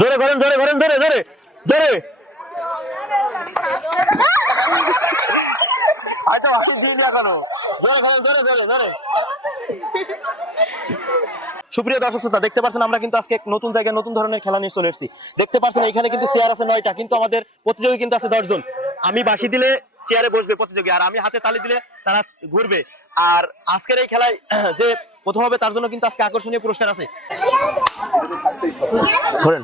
জোরে করেন জোরে করেন জোরে জোরে জোরে। আচ্ছা ভাই দিয়ে দিয়া কেন জোরে করেন জোরে জোরে জোরে। সুপ্রিয় দর্শক শ্রোতা দেখতে পাচ্ছেন আমরা কিন্তু আজকে নতুন জায়গায় নতুন ধরনের খেলা নিয়ে চলে এসেছি। দেখতে পাচ্ছেন এখানে কিন্তু চেয়ার আছে নয়টা কিন্তু আমাদের প্রতিযোগী কিন্তু আছে দশজন। আমি বাসি দিলে চেয়ারে বসবে প্রতিযোগী আর আমি হাতে তালি দিলে তারা ঘুরবে। আর আজকের এই খেলায় যে প্রথম হবে তার জন্য কিন্তু আজকে আকর্ষণীয় পুরস্কার আছে। ধরেন।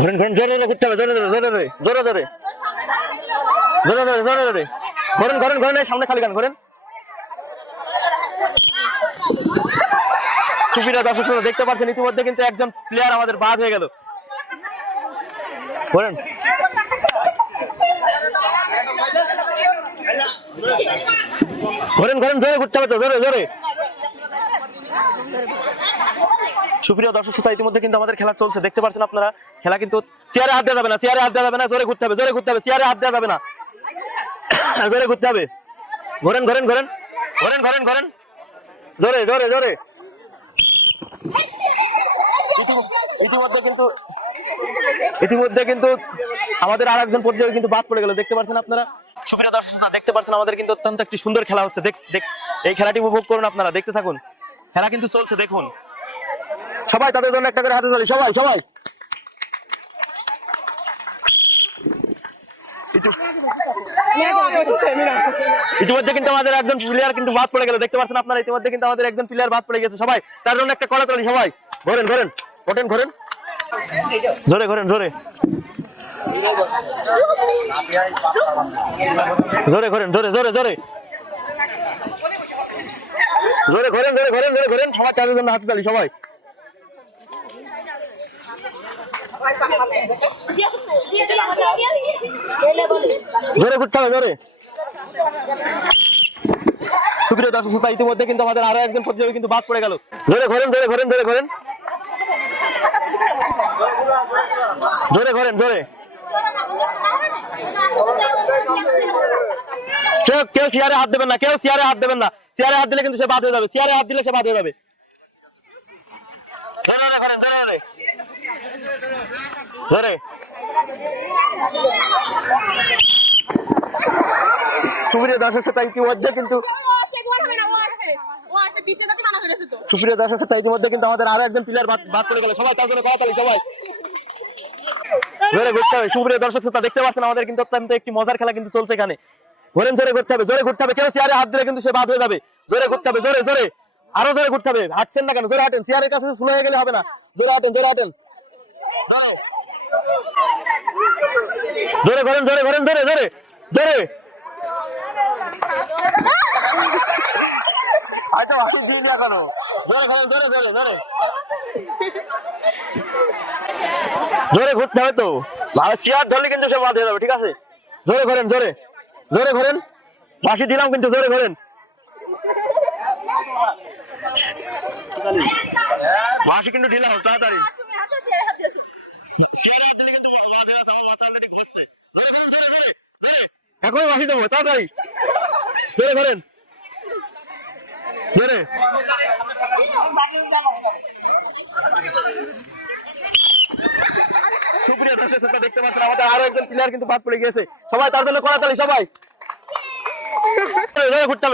ধরেন ধরেন, জোরে জোরে ঘুরতে হবে জোরে জোরে জোরে জোরে জোরে। জোরে জোরে জোরে জোরে জোরে। ঘরেন ঘরেন ঘরেন সামনে খালি গান ঘরেন সুবিধা দর্শক দেখতে পাচ্ছেন, ইতিমধ্যে কিন্তু একজন প্লেয়ার আমাদের বাদ হয়ে গেল। ঘরেন ঘরেন ঘরেন জোরে ঘুরতে হবে তো, জোরে জোরে। সুপ্রিয় দর্শক শ্রোতা, ইতিমধ্যে কিন্তু আমাদের খেলা চলছে। দেখতে পাচ্ছেন আপনারা, খেলা কিন্তু চেয়ারে হাত দেওয়া যাবে না, চেয়ারে হাত দেওয়া যাবে না, জোরে ঘুরতে হবে, জোরে ঘুরতে হবে, চেয়ারে হাত দেওয়া যাবে না। জোরে ঘুরতে হবে। ঘোরেন ঘোরেন ঘোরেন ঘোরেন ঘোরেন ঘোরেন। জোরে জোরে জোরে। ইতিমধ্যে কিন্তু ইতিমধ্যে কিন্তু আমাদের আর একজন প্রতিযোগী কিন্তু বাদ পড়ে গেল। দেখতে পাচ্ছেন আপনারা সুপ্রিয় দর্শক শ্রোতা, দেখতে পাচ্ছেন আমাদের কিন্তু অত্যন্ত একটি সুন্দর খেলা হচ্ছে। দেখ এই খেলাটি উপভোগ করুন আপনারা, দেখতে থাকুন। খেলা কিন্তু চলছে, দেখুন। সবাই তাদের জন্য একটা করে হাতে তালি, সবাই সবাই। ইতিমধ্যে কিন্তু আমাদের একজন প্লেয়ার কিন্তু বাদ পড়ে গেল, দেখতে পাচ্ছেন আপনারা, ইতিমধ্যে কিন্তু আমাদের একজন প্লেয়ার বাদ পড়ে গেছে, সবাই। তার জন্য একটা কলা তালি, সবাই। ঘোরেন ঘোরেন ওঠেন, ঘোরেন। জোরে ঘোরেন, জোরে। জোরে ঘোরেন জোরে ঘোরেন জোরে ঘোরেন জন্য হাতে তালি, সবাই। জোরে সুপ্রিয় দর্শক শ্রোতা, ইতিমধ্যে কিন্তু আমাদের আরও একজন প্রতিযোগী কিন্তু বাদ পড়ে গেল। জোরে ঘোরেন জোরে ঘোরেন জোরে ঘোরেন। জোরে ঘোরেন, জোরে। কেউ কেউ চেয়ারে হাত দেবেন না, কেউ চেয়ারে হাত দেবেন না। চেয়ারে হাত দিলে কিন্তু সে বাদ হয়ে যাবে, চেয়ারে হাত দিলে সে বাদ হয়ে যাবে। জোরে সুপ্রিয় দর্শক শ্রোতা, ইতিমধ্যে কিন্তু সুপ্রিয় দর্শক শ্রোতা, ইতিমধ্যে কিন্তু আমাদের আরও একজন প্লেয়ার বাদ করে গেল। সবাই তার জন্য কড়াতালি সবাই। জোরে ঘুরতে হবে। সুপ্রিয় দর্শক শ্রোতা, দেখতে পাচ্ছেন আমাদের কিন্তু অত্যন্ত একটি মজার খেলা কিন্তু চলছে এখানে। ঘোরেন জোরে ঘুরতে হবে, জোরে ঘুরতে হবে। কেউ চেয়ারে হাত দিলে কিন্তু সে বাদ হয়ে যাবে। জোরে ঘুরতে হবে, জোরে জোরে। আরও জোরে ঘুরতে হবে। হাঁটছেন না কেন? জোরে হাঁটেন। চেয়ারের কাছে স্লো হয়ে গেলে হবে না। জোরে হাঁটেন জোরে হাঁটেন। জোরে ঘোরেন জোরে ঘোরেন, জোরে জোরে জোরে। আচ্ছা ভাই, দিয়ে দিয়া কেন? জোরে ঘোরেন, জোরে জোরে জোরে। জোরে ঘুরতে হবে তো। ভালো চেয়ার ধরলে কিন্তু সে বাদ হয়ে যাবে ঠিক আছে? জোরে ঘোরেন জোরে। জোরে ঘোরেন। বাসি দিলাম কিন্তু জোরে ঘোরেন। বাসি কিন্তু ঢিলা হোক তাড়াতাড়ি। এখন বাসি দেবো তাড়াতাড়ি। জোরে ঘোরেন। জোরে। দেখতে পাচ্ছেন, আমাদের আরও একজন প্লেয়ার কিন্তু বাদ পড়ে সবাই তার জন্য সবাই। ঘুরতে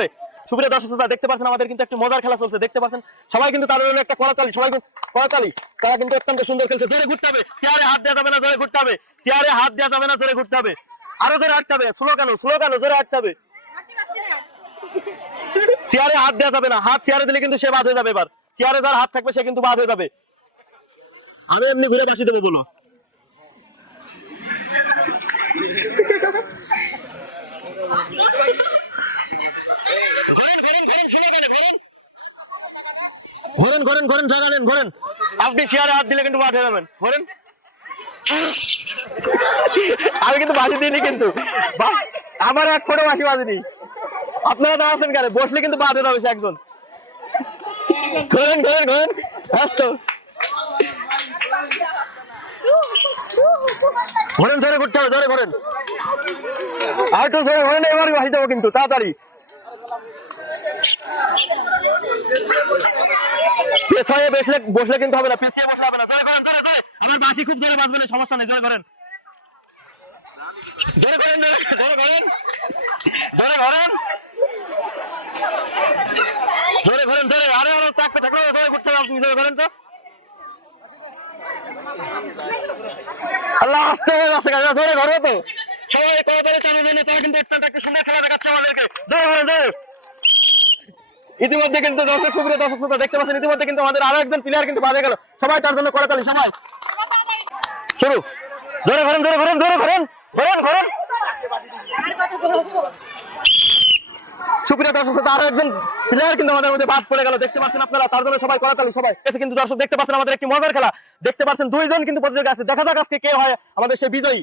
সুপ্রিয় দর্শক শ্রোতা, দেখতে পাচ্ছেন আমাদের কিন্তু একটা মজার খেলা চলছে, দেখতে পাচ্ছেন? সবাই কিন্তু তাদের জন্য একটা সবাই তারা কিন্তু অত্যন্ত সুন্দর খেলছে। জোরে ঘুরতে হবে। চেয়ারে হাত দেওয়া যাবে না, জোরে ঘুরতে হবে। চেয়ারে হাত দেওয়া যাবে না, জোরে ঘুরতে হবে। আরও জোরে হাঁটতে হবে। স্লো কেন? স্লো কেন? জোরে হাঁটতে হবে। চেয়ারে হাত দেওয়া যাবে না। হাত চেয়ারে দিলে কিন্তু সে বাদ হয়ে যাবে এবার। চেয়ারে যার হাত থাকবে, সে কিন্তু বাদ হয়ে যাবে। আমি এমনি ঘুরে বাসি দেবো বলো। ঘোরেন ঘোরেন ঘোরেন জায়গা ঘোরেন। আপনি চেয়ারে হাত দিলে কিন্তু হয়ে যাবেন। ঘোরেন। আমি কিন্তু বাসি দিইনি কিন্তু। আমার এক ফোটো বাসি বাজিনি। আপনারা না আছেন কেন বসলে কিন্তু বাদ হয়ে যাবে একজন। ঘোরেন ঘোরেন ঘোরেন। ব্যস্ত। ঘোরেন জোরে ঘুরতে হবে জোরে ঘোরেন। আর একটু জোরে ঘোরেন, এবার বাসি দেবো কিন্তু, তাড়াতাড়ি। পেছ বসলে বসলে কিন্তু হবে না পেছিয়ে বসলে হবে না। জোরে করেন জোরে জোরে আমার বাসি খুব জোরে বাজবে না, সমস্যা নেই জোরে করেন জোরে করেন জোরে করেন জোরে করেন জোরে করেন জোরে আরে আরে চাকতে চাকতে জোরে করতে জোরে করেন তো। আল্লাহ আস্তে ঘরে তো। সবাই তাড়াতাড়ি টানে নেনে তারা কিন্তু একটা সুন্দর খেলা দেখাচ্ছে আমাদেরকে। ইতিমধ্যে কিন্তু দর্শক সুপ্রিয় দর্শক শ্রোতা দেখতে পাচ্ছেন ইতিমধ্যে কিন্তু আমাদের আরও একজন প্লেয়ার কিন্তু বাজে গেল। সবাই তার জন্য করতালি সবাই। শুরু। ধরে ঘরেন ধরে ঘরেন ধরে ঘরেন ঘরেন ঘরেন সুপ্রিয় দর্শক, শ্রোতা, আরও একজন প্লেয়ার কিন্তু আমাদের মধ্যে বাদ পড়ে গেল। দেখতে পাচ্ছেন আপনারা, তার জন্য সবাই করতালি, সবাই। এসে কিন্তু দর্শক, দেখতে পাচ্ছেন আমাদের একটি মজার খেলা। দেখতে পাচ্ছেন দুইজন কিন্তু প্রতিযোগী আছে। দেখা যাক আজকে কে হয় আমাদের সেই বিজয়ী।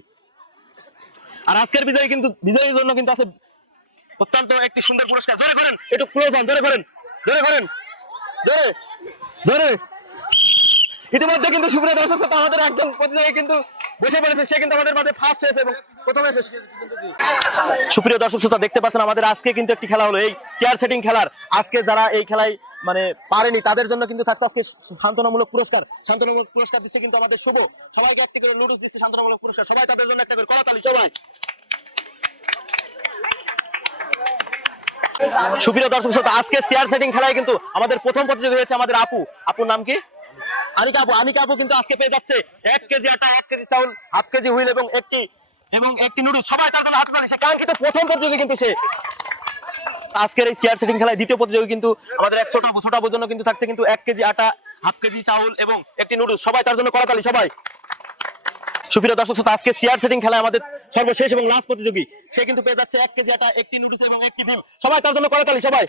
আর আজকের বিজয়ী কিন্তু, বিজয়ীর জন্য কিন্তু আছে অত্যন্ত একটি সুন্দর পুরস্কার। জোরে করেন, একটু ক্লোজ হন, জোরে করেন জোরে করেন। জোরে। ইতিমধ্যে কিন্তু সুপ্রিয় দর্শক আমাদের একজন প্রতিযোগী কিন্তু বসে পড়েছে। সে কিন্তু আমাদের মাঝে ফার্স্ট হয়েছে এবং সুপ্রিয় দর্শক শ্রোতা, দেখতে পাচ্ছেন, আমাদের আজকে কিন্তু একটি খেলা হলো। এই চেয়ার সেটিং খেলার। আজকে যারা এই খেলায় মানে পারেনি, তাদের জন্য কিন্তু থাকছে আজকে সান্ত্বনামূলক পুরস্কার। সান্ত্বনামূলক পুরস্কার দিচ্ছে কিন্তু আমাদের শুভ। সবাইকে একটা করে লুডুস দিচ্ছে সান্ত্বনামূলক পুরস্কার। সবাই তাদের জন্য একটা করে করতালি সবাই সুপ্রিয় দর্শক শ্রোতা, আজকে চেয়ার সেটিং খেলায় কিন্তু আমাদের প্রথম প্রতিযোগী হয়েছে আমাদের আপু। আপুর নাম কি? আনিকা আপু। আনিকা আপু কিন্তু আজকে পেয়ে যাচ্ছে এক কেজি আটা, এক কেজি চাউল, হাফ কেজি হুইল এবং একটি এবং একটি নুডলস সবাই তার জন্য হাতে তালি সে কাঙ্ক্ষিত প্রথম প্রতিযোগী কিন্তু সে আজকের এই চেয়ার সেটিং খেলায় দ্বিতীয় প্রতিযোগী কিন্তু আমাদের এক ছোট ছোট জন্য কিন্তু থাকছে কিন্তু এক কেজি আটা, হাফ কেজি চাউল এবং একটি নুডলস সবাই তার জন্য করাতালি সবাই। সুপ্রিয় দর্শক শ্রোতা, আজকে চেয়ার সেটিং খেলায় আমাদের সর্বশেষ এবং লাস্ট প্রতিযোগী। সে কিন্তু পেয়ে যাচ্ছে এক কেজি আটা, একটি নুডলস এবং একটি ডিম। সবাই তার জন্য করাতালি সবাই।